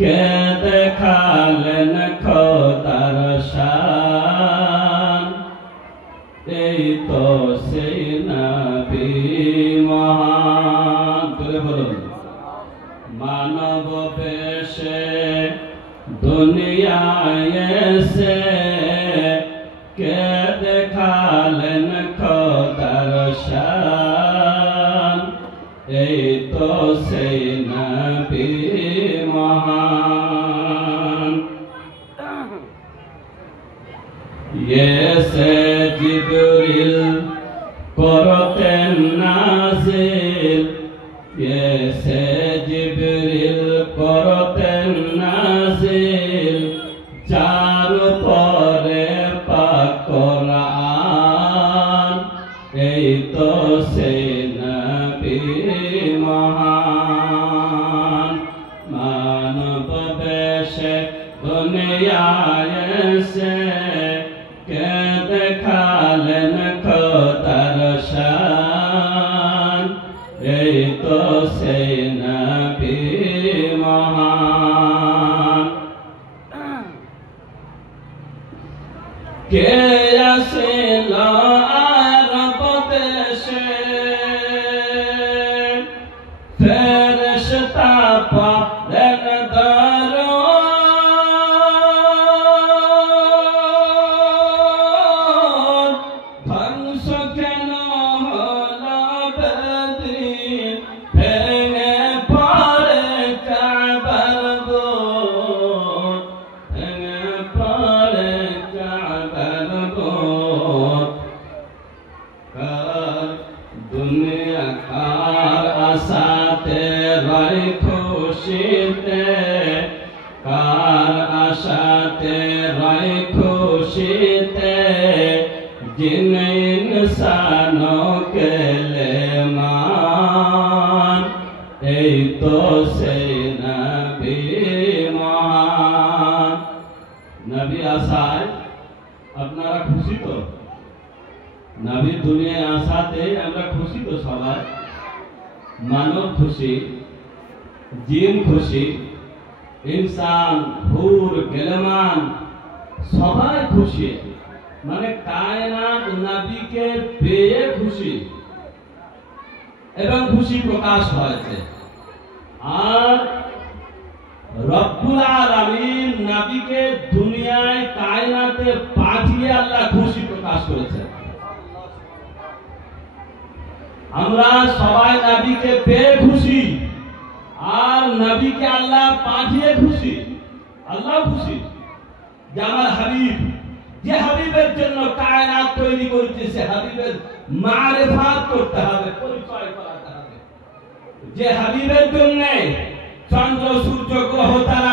কে দেখালেন খোদার শান, এই তো সেই নবী মহান। তুলে বলুন, মানব বেশে দুনিয়ায় এসে কে দেখালেন খোদার শান, এই তো সেই নবী মহান। এসে জিবরিল করতেন নাজিল, এসে জিবরিল করতেন নাজিল, যার উপরে পাক কোরআন, এই তো সেই নবী মহান। মানব বেশে দুনিয়ায় এসে কে দেখালেন খোদার শান, এই তো সেই নবী মহান। কে আসিল আরব দেশে, ফেরেশতা পালেন দারুন, ধ্বংস কেন হলো বেদিন, ভেঙে পড়ে কাবার বুট, ভেঙে পড়ে কাবার বুট। কার দুনিয়া কার আশাতে রয় খুশিতে, কার আশাতে রয় খুশিতে, জিন ইনসানো কেলে মান, এই তো সেই নবী মহান। নবী আসায় আপনারা খুশি তো? নবী দুনিয়ায় আসাতে আমরা খুশি তো? সবাই মানব খুশি, জিন খুশি, ইনসান, হুর, গেলমান সবাই খুশি। মানে কায়নাত নবীকে পেয়ে খুশি এবং খুশি প্রকাশ হয়েছে। আর রব্বুল আলামিন নবীকে দুনিয়ায় কায়নাতে পাঠিয়ে আল্লাহ খুশি প্রকাশ করেছেন। আমরা সবাই নবীকে পেয়ে খুশি, আর নবীকে আল্লাহ পাঠিয়ে খুশি। আল্লাহ খুশি যে আমার হাবিব, যে হাবিবের জন্য কায়নাত তৈরি করেছে, সে হাবিবের মারিফাত করতে হবে, পরিচয় করাতে হবে। যে হাবিবের জন্য চন্দ্র, সূর্য, গ্রহ, তারা